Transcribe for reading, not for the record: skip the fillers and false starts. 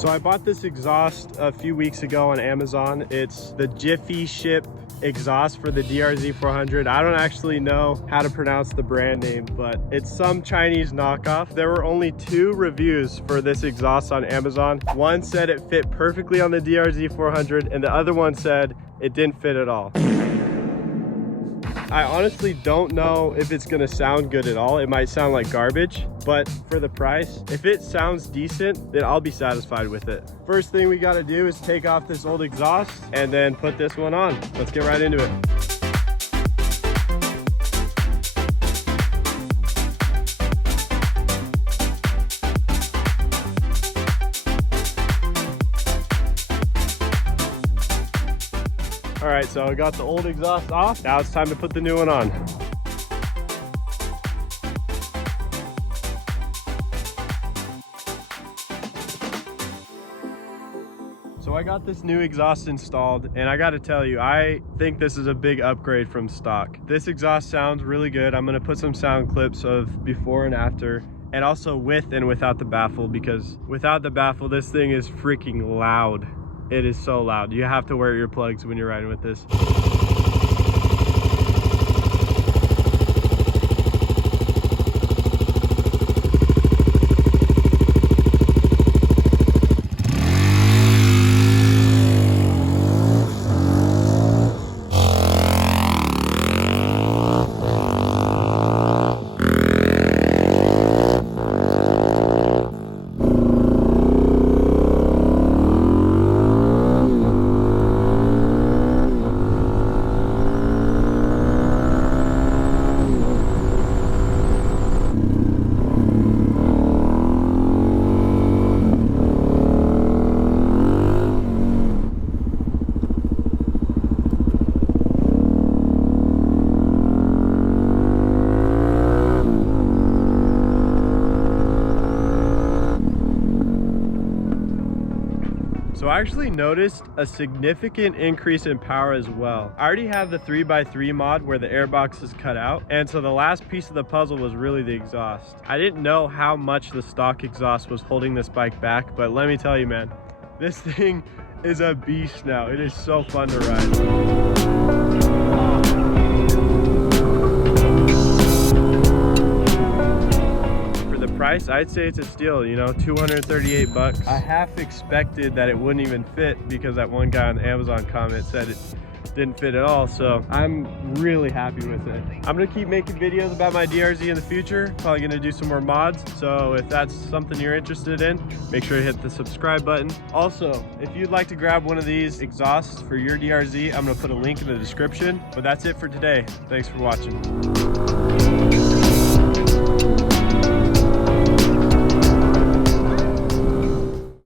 So I bought this exhaust a few weeks ago on Amazon. It's the Jiffy Ship exhaust for the DRZ 400. I don't actually know how to pronounce the brand name, but it's some Chinese knockoff. There were only 2 reviews for this exhaust on Amazon. One said it fit perfectly on the DRZ 400 and the other one said it didn't fit at all. I honestly don't know if it's gonna sound good at all. It might sound like garbage, but for the price, if it sounds decent, then I'll be satisfied with it. First thing we gotta do is take off this old exhaust and then put this one on. Let's get right into it. All right, so I got the old exhaust off. Now it's time to put the new one on. So I got this new exhaust installed, and I gotta tell you, I think this is a big upgrade from stock. This exhaust sounds really good. I'm gonna put some sound clips of before and after, and also with and without the baffle, because without the baffle, this thing is freaking loud. It is so loud. You have to wear earplugs when you're riding with this. So I actually noticed a significant increase in power as well. I already have the 3x3 mod where the airbox is cut out, and so the last piece of the puzzle was really the exhaust. I didn't know how much the stock exhaust was holding this bike back, but let me tell you, man, this thing is a beast now. It is so fun to ride. Price, I'd say it's a steal, you know, 238 bucks. I half expected that it wouldn't even fit because that one guy on the Amazon comment said it didn't fit at all, so I'm really happy with it. I'm gonna keep making videos about my DRZ in the future, probably gonna do some more mods, so if that's something you're interested in, make sure to hit the subscribe button. Also, if you'd like to grab one of these exhausts for your DRZ, I'm gonna put a link in the description, but that's it for today. Thanks for watching.